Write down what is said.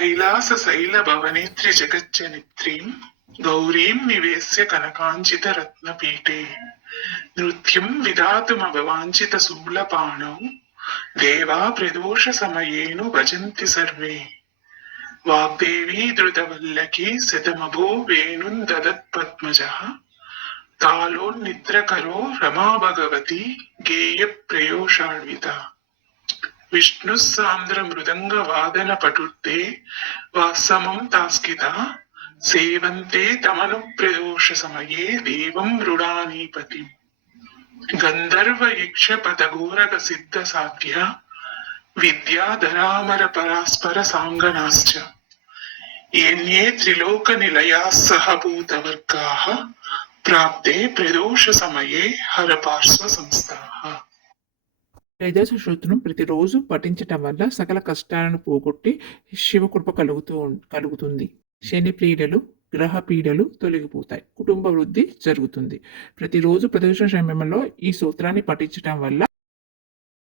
कैलासशैलभवनेत्रि जगज्जनित्रीं गौरीं निवेश्य कनकाञ्चितरत्नपीठे नृत्यं विधातुमवाञ्छितशूलपाणौ देवा प्रदोषसमयेनु भजन्ति सर्वे वाग्देवी द्रुतवल्लकी शतमभो वेणुं ददत्पद्मजः तालोन्निद्रकरो रमा भगवती విష్ణు సాంద్ర మృదంగ వాదన పటుర్తే వాసమం తాస్కిత. సేవంతే తమను ప్రదోష సమయే దేవం మృడానీపతి గంధర్వ యక్ష పదఘోరక సిద్ధ సాధ్య విద్యాధరామర పరాస్పర సాంగనాశ్చ. ఏన్యే త్రిలోక నిలయా సహ భూతవర్గా. ప్రాప్తే ప్రదోష సమయే హర పార్శ్వ సంస్థా. శ్రుతును ప్రతిరోజు పఠించటం వల్ల సకల కష్టాలను పోగొట్టి శివకృప కలుగుతూ కలుగుతుంది. శని పీడలు గ్రహ పీడలు తొలగిపోతాయి. కుటుంబ వృద్ధి జరుగుతుంది. ప్రతిరోజు ప్రదోష సమయంలో ఈ సూత్రాన్ని పఠించటం వల్ల